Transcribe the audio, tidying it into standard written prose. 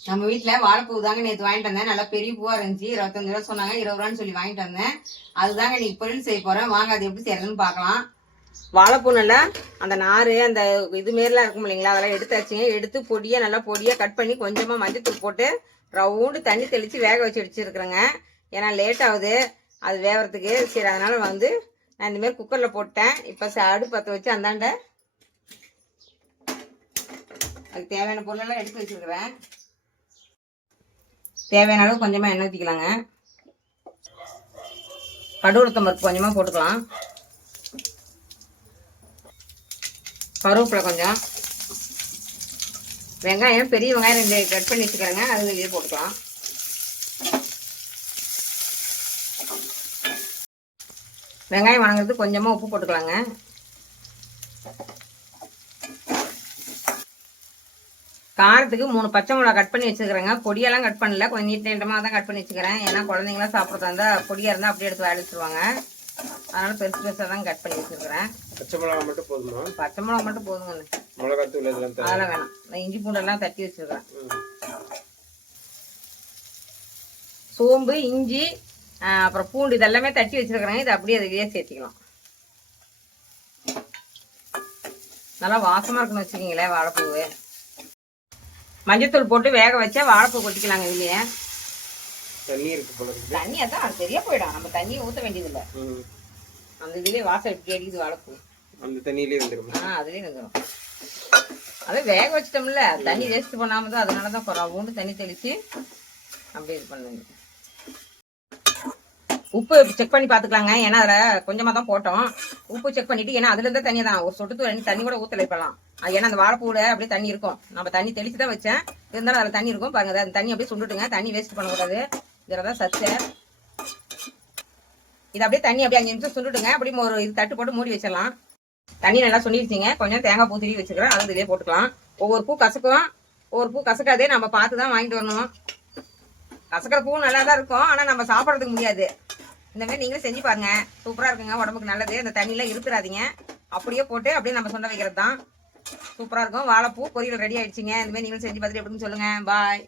நம்ம வீட்டுல வாழைப்பூ தாங்க நேற்று வாங்கிட்டு வந்தேன். நல்லா பெரிய பூவா இருந்துச்சு. 25 ரூபா சொன்னாங்க. 20 ரூபான்னு சொல்லி வாங்கிட்டு வந்தேன். அதுதாங்க இன்னைக்கு பொரியல் செய்ய போறேன். வாங்க அது எப்படி செய்யறதுன்னு பார்க்கலாம். வாழைப்பூ நல்லா அந்த நாறு அந்த இது மாரிலாம் இருக்கும் இல்லைங்களா, அதெல்லாம் எடுத்தாச்சுங்க. எடுத்து பொடியா நல்லா பொடியா கட் பண்ணி கொஞ்சமா மஞ்சத்தூள் போட்டு ரவுண்டு தண்ணி தெளிச்சு வேக வச்சு வச்சிருக்கிறேங்க. ஏன்னா லேட் ஆகுது அது வேகிறதுக்கு. சரி அதனால வந்து நான் இந்த மாதிரி குக்கர்ல போட்டேன். இப்போ அடுப்பு பற்ற வச்சு அந்தாண்ட அதுக்கு தேவையான பொருளெல்லாம் எடுத்து வச்சிருக்கிறேன். தேவையான அளவு கொஞ்சமா எண்ணெய் ஊற்றிக்கலாங்க. கடுகு உளுத்தம் பருப்பு கொஞ்சமா போட்டுக்கலாம். கருவேப்பிலை கொஞ்சம், வெங்காயம் பெரிய வெங்காயம் 2 கட் பண்ணி வச்சுக்கிறேங்க, அது வெளியே போட்டுக்கலாம். வெங்காயம் வணங்குறதுக்கு கொஞ்சமா உப்பு போட்டுக்கலாங்க. காரத்துக்கு 3 பச்சை மிளகா கட் பண்ணி வச்சுக்கிறேங்க. பொடியெல்லாம் கட் பண்ணல, கொஞ்சம் நீட் நீட்டமாக தான் கட் பண்ணி வச்சுக்கிறேன். ஏன்னா குழந்தைங்களாம் சாப்பிட்றதா இருந்தால் பொடியாக இருந்தால் அப்படியே எடுத்து அடிச்சிருவாங்க. அதனால பெருசு பெருசாக தான் கட் பண்ணி வச்சுருக்கிறேன். பச்சை மிளகா மட்டும் போதுமா? பச்சை மிளகா மட்டும் போதுங்க. மிளகாத்தூள் அதெல்லாம் வேணாம். நான் இஞ்சி பூண்டெல்லாம் தட்டி வச்சுருக்கிறேன். சோம்பு, இஞ்சி, அப்புறம் பூண்டு இதெல்லாமே தட்டி வச்சுருக்கிறேன். இது அப்படியே அதுலேயே சேர்த்திக்கலாம். நல்லா வாசமாக இருக்குன்னு வச்சுக்கிங்களேன் வாழைப்பூவு. மஞ்சத்தூள் போட்டு வேக வச்சா வாழைப்பூ கொட்டிக்கலாங்க. இதுலயே தண்ணி இருக்கு போல இருக்கு. தண்ணியா தான் அது சரியா போயிடும். நம்ம தண்ணியை ஊற்ற வேண்டியதில்லை. அந்த இதுலயே வாசம் எப்படி அடிக்குது வாழைப்பூ, அந்த தண்ணியிலே வந்துடும். அதுலயே வந்துடும். அதை வேக வச்சிட்டோம்ல, தண்ணி வேஸ்ட் பண்ணாம தான். அதனாலதான் ரவுண்டு தண்ணி தெளிச்சு அப்படியே இது பண்ணுங்க. உப்பு செக் பண்ணி பார்த்துக்கலாங்க. ஏன்னா அதில் கொஞ்சமாக தான் போட்டோம். உப்பு செக் பண்ணிட்டு, ஏன்னா அதுல இருந்தா தண்ணி தான், ஒரு சொட்டு தண்ணி கூட ஊற்றலை இப்பெல்லாம். ஏன்னா அந்த வாழைப்பூல அப்படியே தண்ணி இருக்கும். நம்ம தண்ணி தெளிச்சு தான் வச்சேன், இருந்தாலும் அதில் தண்ணி இருக்கும் பாருங்க. அந்த தண்ணி அப்படியே சுண்டுட்டுங்க. தண்ணி வேஸ்ட் பண்ணக்கூடாது. இதில் தான் சத்து. இது அப்படியே தண்ணி அப்படியே 5 நிமிஷம் சுண்டுட்டுங்க. அப்படியே ஒரு இது தட்டு போட்டு மூடி வச்சிடலாம். தண்ணி நல்லா சுண்டிடுச்சிங்க. கொஞ்சம் தேங்காய் பூ திருவி வச்சுக்கிறேன், அது இதுலேயே போட்டுக்கலாம். ஒவ்வொரு பூ கசக்கும், ஒவ்வொரு பூ கசக்காதே. நம்ம பார்த்து தான் வாங்கிட்டு வரணும். கசக்கிற பூ நல்லா தான் இருக்கும், ஆனால் நம்ம சாப்பிட்றதுக்கு முடியாது. இந்த மாதிரி நீங்களும் செஞ்சு பாருங்க, சூப்பரா இருக்குங்க, உடம்புக்கு நல்லது. அந்த தண்ணியெல்லாம் இருத்துறாதீங்க, அப்படியே போட்டு அப்படியே நம்ம சுண்ட வைக்கிறது தான். சூப்பரா இருக்கும். வாழைப்பூ பொரியல் ரெடி ஆயிடுச்சுங்க. இந்த மாதிரி நீங்களும் செஞ்சு பார்த்துட்டு எப்படின்னு சொல்லுங்க. பாய்.